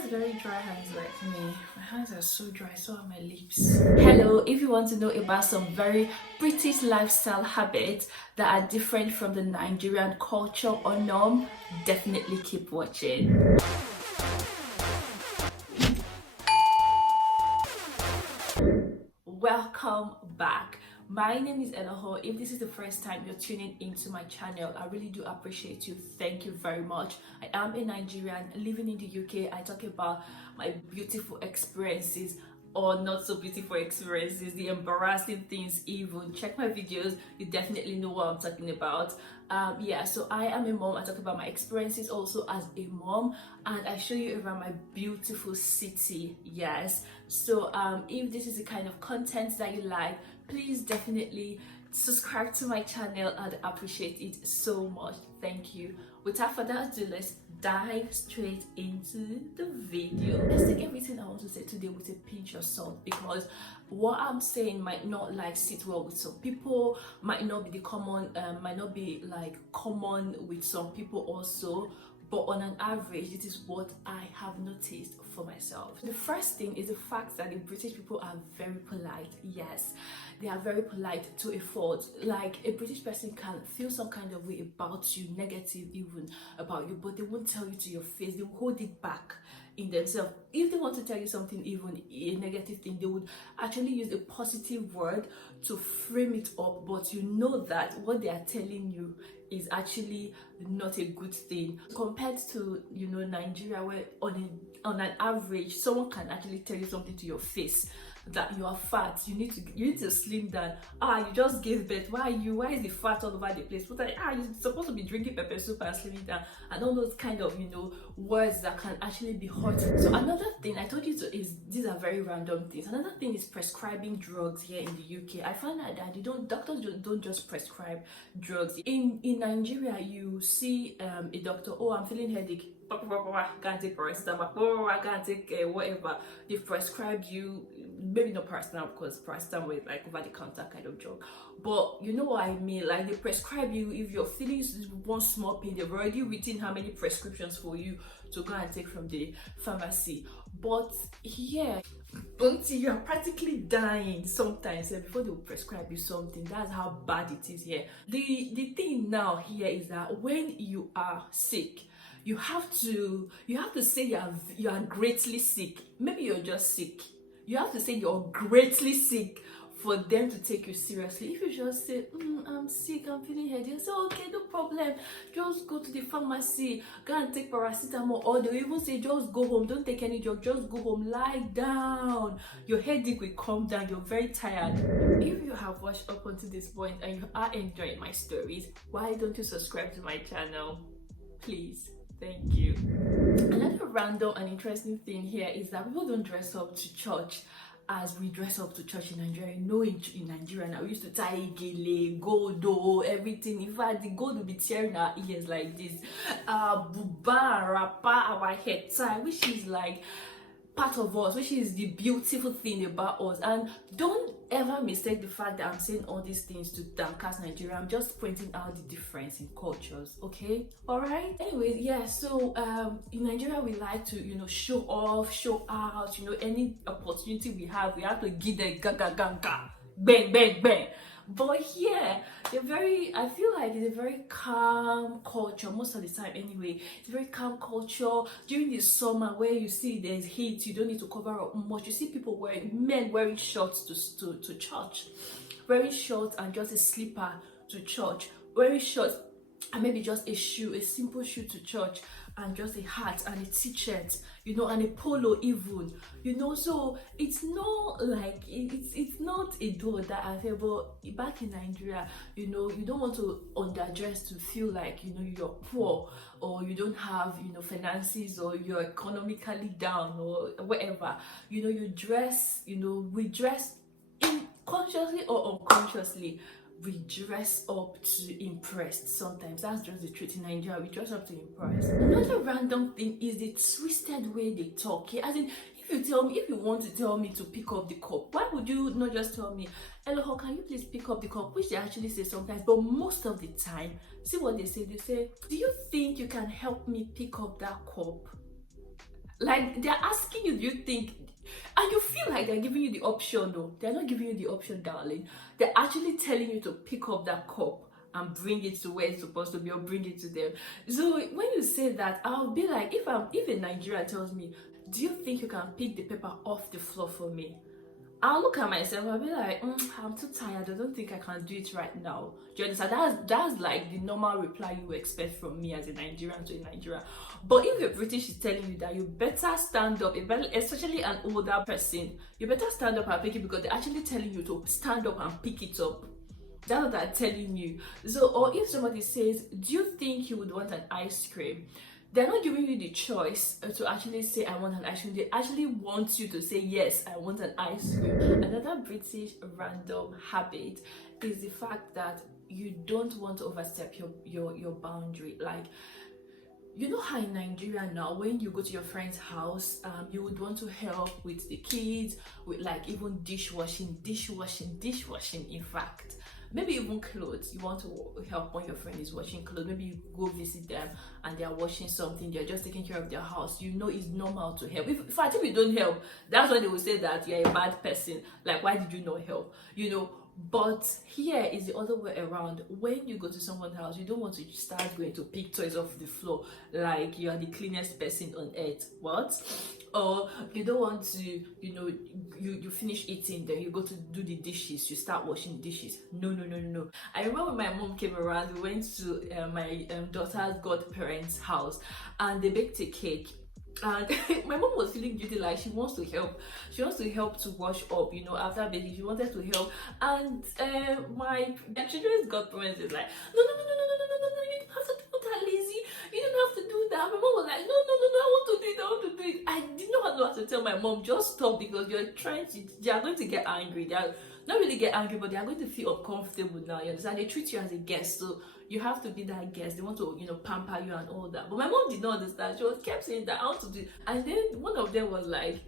has very dry hands like me. My hands are so dry, so are my lips. Hello, if you want to know about some very British lifestyle habits that are different from the Nigerian culture or norm, definitely keep watching. Welcome back. My name is Elohor. If this is the first time you're tuning into my channel, I really do appreciate you. Thank you very much. I am a Nigerian living in the UK. I talk about my beautiful experiences or not so beautiful experiences, the embarrassing things even. Check my videos, you definitely know what I'm talking about. So I am a mom. I talk about my experiences also as a mom, and I show you around my beautiful city. Yes, so if this is the kind of content that you like, please definitely subscribe to my channel. I'd appreciate it so much. Thank you. Without further ado, let's dive straight into the video. Let's take everything I want to say today with a pinch of salt, because what I'm saying might not sit well with some people, might not be common with some people also, but on an average, this is what I have noticed for myself. The first thing is the fact that the British people are very polite. Yes, they are very polite to a fault. Like, a British person can feel some kind of way about you, negative even about you, but they won't tell you to your face. They will hold it back in themselves. If they want to tell you something, even a negative thing, they would actually use a positive word to frame it up, but you know that what they are telling you is actually not a good thing, compared to Nigeria, where on an average someone can actually tell you something to your face, that you are fat, you need to slim down. You just gave birth, why is the fat all over the place? But you're supposed to be drinking pepper soup and slimming down, and all those kind of words that can actually be hurtful. So another thing I told you is, these are very random things. Another thing is prescribing drugs here in the UK. I found out that doctors don't just prescribe drugs. In Nigeria, you see a doctor, I'm feeling headache, can't take paracetamol, can't take whatever. They've prescribed you, maybe not paracetamol, because paracetamol is like over the counter kind of drug, but you know what I mean. Like, they prescribe you, if you're feeling one small pain, they've already written how many prescriptions for you to go and take from the pharmacy. But here, until you're practically dying sometimes before they will prescribe you something. That's how bad it is here. The thing now here is that when you are sick, you have to say you are greatly sick. Maybe you're just sick. You have to say you're greatly sick for them to take you seriously. If you just say, I'm sick, I'm feeling headache, say, okay, no problem, just go to the pharmacy, go and take paracetamol. Or they'll even say, just go home, don't take any drug, just go home, lie down, your headache will come down, you're very tired. If you have watched up until this point and you are enjoying my stories, why don't you subscribe to my channel, please? Thank you. Another random and interesting thing here is that people don't dress up to church as we dress up to church in Nigeria. In Nigeria now, we used to tie gele, gold, everything. In fact, the gold will be tearing our ears like this. Buba, rapa, our head tie, which is like part of us, which is the beautiful thing about us. And don't ever mistake the fact that I'm saying all these things to downcast Nigeria. I'm just pointing out the difference in cultures, okay? All right. Anyways, yeah, so in Nigeria we like to show off, show out. Any opportunity we have to give them gaga, bang bang bang. But here, I feel like it's a very calm culture most of the time anyway. It's a very calm culture. During the summer, where you see there's heat, you don't need to cover up much. You see men wearing shorts to church, wearing shorts and just a slipper to church, wearing shorts and maybe just a simple shoe to church, and just a hat and a t-shirt, and a polo even, so it's not like it's not a door that I feel. But back in Nigeria, you don't want to underdress to feel like you're poor, or you don't have finances, or you're economically down, or whatever. You dress, we dress consciously or unconsciously. We dress up to impress. Sometimes that's just the truth. In Nigeria, we dress up to impress. Another random thing is the twisted way they talk. As in, if you want to tell me to pick up the cup, why would you not just tell me, Elohor, can you please pick up the cup? Which they actually say sometimes, but most of the time, see what they say. They say, do you think you can help me pick up that cup? Like, they're asking you, do you think, and you feel like they're giving you the option. Though they're not giving you the option, darling. They're actually telling you to pick up that cup and bring it to where it's supposed to be, or bring it to them. So when you say that, I'll be like, if a Nigerian tells me, do you think you can pick the paper off the floor for me? I'll look at myself, I'll be like, I'm too tired, I don't think I can do it right now. Do you understand? That's like the normal reply you expect from me as a Nigerian to a Nigerian. But if a British is telling you that you better stand up, especially an older person, you better stand up and pick it, because they're actually telling you to stand up and pick it up. That's what they're telling you. So, or if somebody says, do you think you would want an ice cream? They're not giving you the choice to actually say, I want an ice cream. They actually want you to say, yes, I want an ice cream. Another British random habit is the fact that you don't want to overstep your boundary. Like, you know how in Nigeria now, when you go to your friend's house, you would want to help with the kids, with like even dishwashing, in fact. Maybe even clothes. You want to help when your friend is washing clothes. Maybe you go visit them and they are washing something. They're just taking care of their house. You know it's normal to help. If you don't help, that's when they will say that you're a bad person. Like, why did you not help? You know. But here is the other way around. When you go to someone's house, you don't want to start going to pick toys off the floor like you are the cleanest person on earth. What? Or you don't want to, you finish eating, then you go to do the dishes, you start washing the dishes. No. I remember when my mom came around, we went to my daughter's godparents' house, and they baked a cake. And my mom was feeling guilty, like she wants to help. She wants to help to wash up, after baking. She wanted to help. And my children's godparents is like, no, you don't have to do that, lazy. You don't have to do that. My mom was like, no, I want to do it. I did not know how to tell my mom, just stop, because they are going to get angry. They are not really get angry, but they are going to feel uncomfortable now. You understand? They treat you as a guest, so you have to be that guest. They want to, pamper you and all that. But my mom did not understand. She kept saying that I want to do it. And then one of them was like,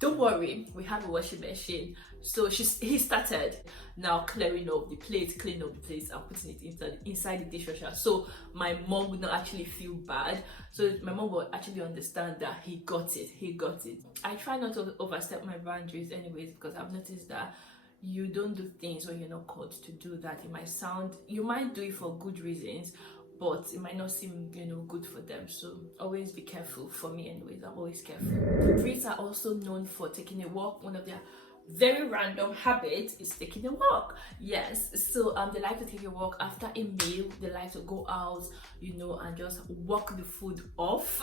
don't worry, we have a washing machine. So he started now cleaning up the plates and putting it inside the dishwasher. So my mom would not actually feel bad. So my mom would actually understand that he got it. I try not to overstep my boundaries anyways, because I've noticed that you don't do things when you're not called to do that. You might do it for good reasons, but it might not seem, good for them. So always be careful. For me anyways, I'm always careful. The Brits are also known for taking a walk. One of their very random habits is taking a walk. Yes, so they like to take a walk after a meal. They like to go out, and just walk the food off.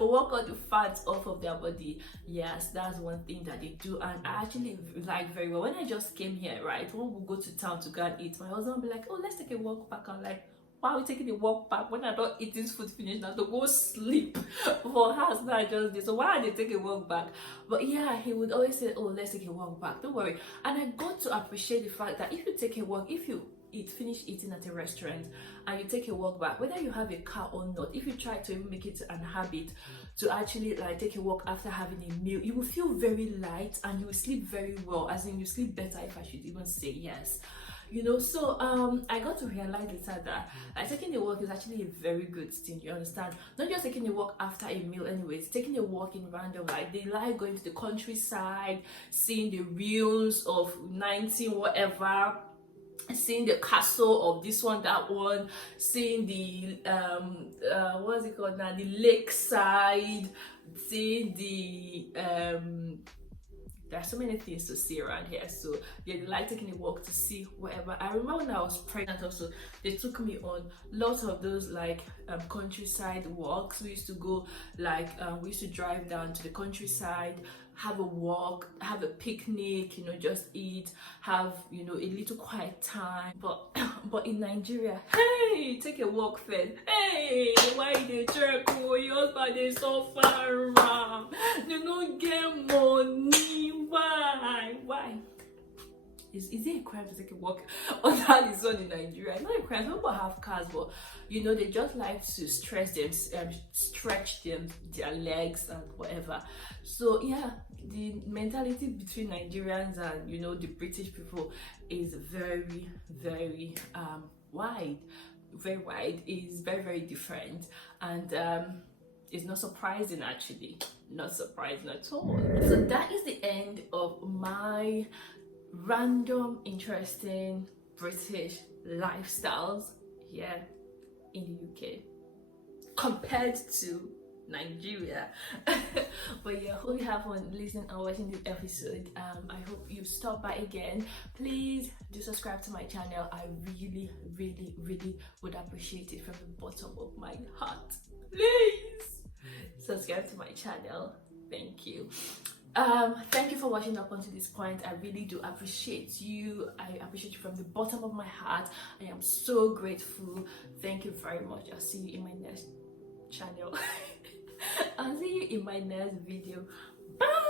Walk all the fats off of their body. Yes, that's one thing that they do, and I actually like very well. When I just came here, right, when we go to town to go and eat, my husband will be like, oh, let's take a walk back. I'm like, why are we taking a walk back when I don't eat this food finish now to go sleep? For her, so I just did. So why are they taking a walk back? But yeah, he would always say, oh, let's take a walk back, don't worry. And I got to appreciate the fact that if you take a walk, if you finish eating at a restaurant and you take a walk back, whether you have a car or not, if you try to even make it an habit to actually like take a walk after having a meal, you will feel very light and you will sleep very well, as in you sleep better, if I should even say. Yes, so I got to realize later that taking a walk is actually a very good thing. You understand? Not just taking a walk after a meal anyways, taking a walk in random, like they like going to the countryside, seeing the ruins of 19 whatever, seeing the castle of this one, that one, seeing the what's it called now, the lakeside, seeing the there are so many things to see around here. So yeah, they like taking a walk to see whatever. I remember when I was pregnant also, they took me on lots of those like countryside walks. We used to go we used to drive down to the countryside, have a walk, have a picnic, just eat, have a little quiet time. But in Nigeria, hey, take a walk first. Hey, why they jerk? Oh, your husband is so far around. You don't get money. Why? Is it a crime to take a walk on that zone in Nigeria? Not a crime. People have cars, but they just like to stretch their legs and whatever. So yeah, the mentality between Nigerians and the British people is very, very wide. Very wide. Is very, very different, and It's not surprising, actually, not surprising at all. So that is the end of my random interesting British lifestyles here in the UK compared to Nigeria. But yeah, hope you have fun listening and watching this episode. I hope you stop by again. Please do subscribe to my channel. I really would appreciate it from the bottom of my heart. Please subscribe to my channel. Thank you. Thank you for watching up until this point. I really do appreciate you. I appreciate you from the bottom of my heart. I am so grateful. Thank you very much. I'll see you in my next channel. I'll see you in my next video. Bye.